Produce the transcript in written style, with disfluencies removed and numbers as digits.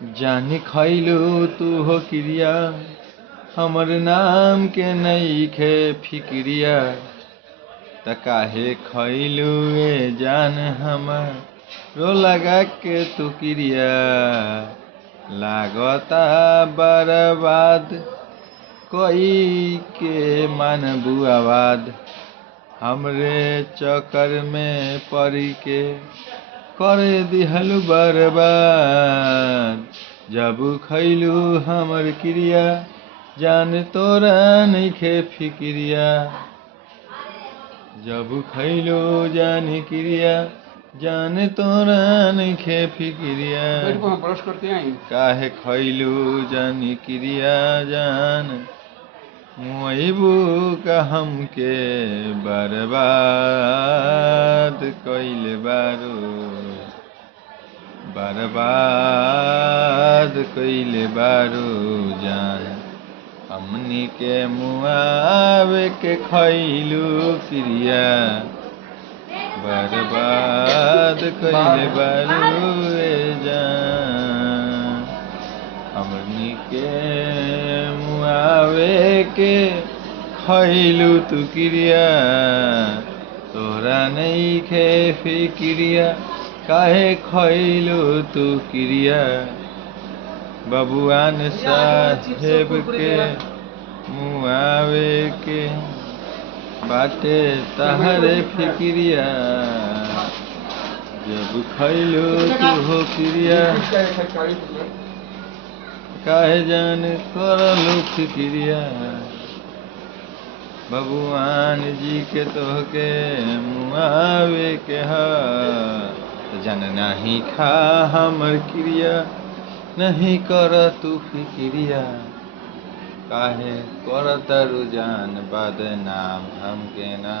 जानी खैलू तू हो क्रिया हमर नाम के नईखे फिक्रिया त काहे खैलू ए जान हमर रो लगा के तू क्रिया लागता बर्बाद कोई के मानबू आबाद हमरे चक्कर में पड़ी के कर दिहलु बर्बाद जब खैलू हमर क्रिया जान तोरा नइखे फिक्रिया जब खैलू जान क्रिया जान तोरा नइखे फिक्रिया ब्रश करते हैं काहे खैलू जान क्रिया जान मुइबू का हमके बर्बाद कइले बारू बर्बाद कइले बारू जान हमनी के मुआवे के खैलू क्रिया बर्बाद कइले बारू ए जान हमनी के मुआवे के खैलू तू क्रिया तोरा नइखे फिक्रिया काहे खैलू तू क्रिया बबुआन साहेब के मुआवे के बाटे तहरे फिक्रिया जब खैलू तू हो क्रिया काहे जान करलू फिक्रिया भगवान जी के तोहके मुआवे के ह जन नहीं खा हमर क्रिया नहीं कर तू फिक्रिया काहे कर तरु जान बदनाम हमके ना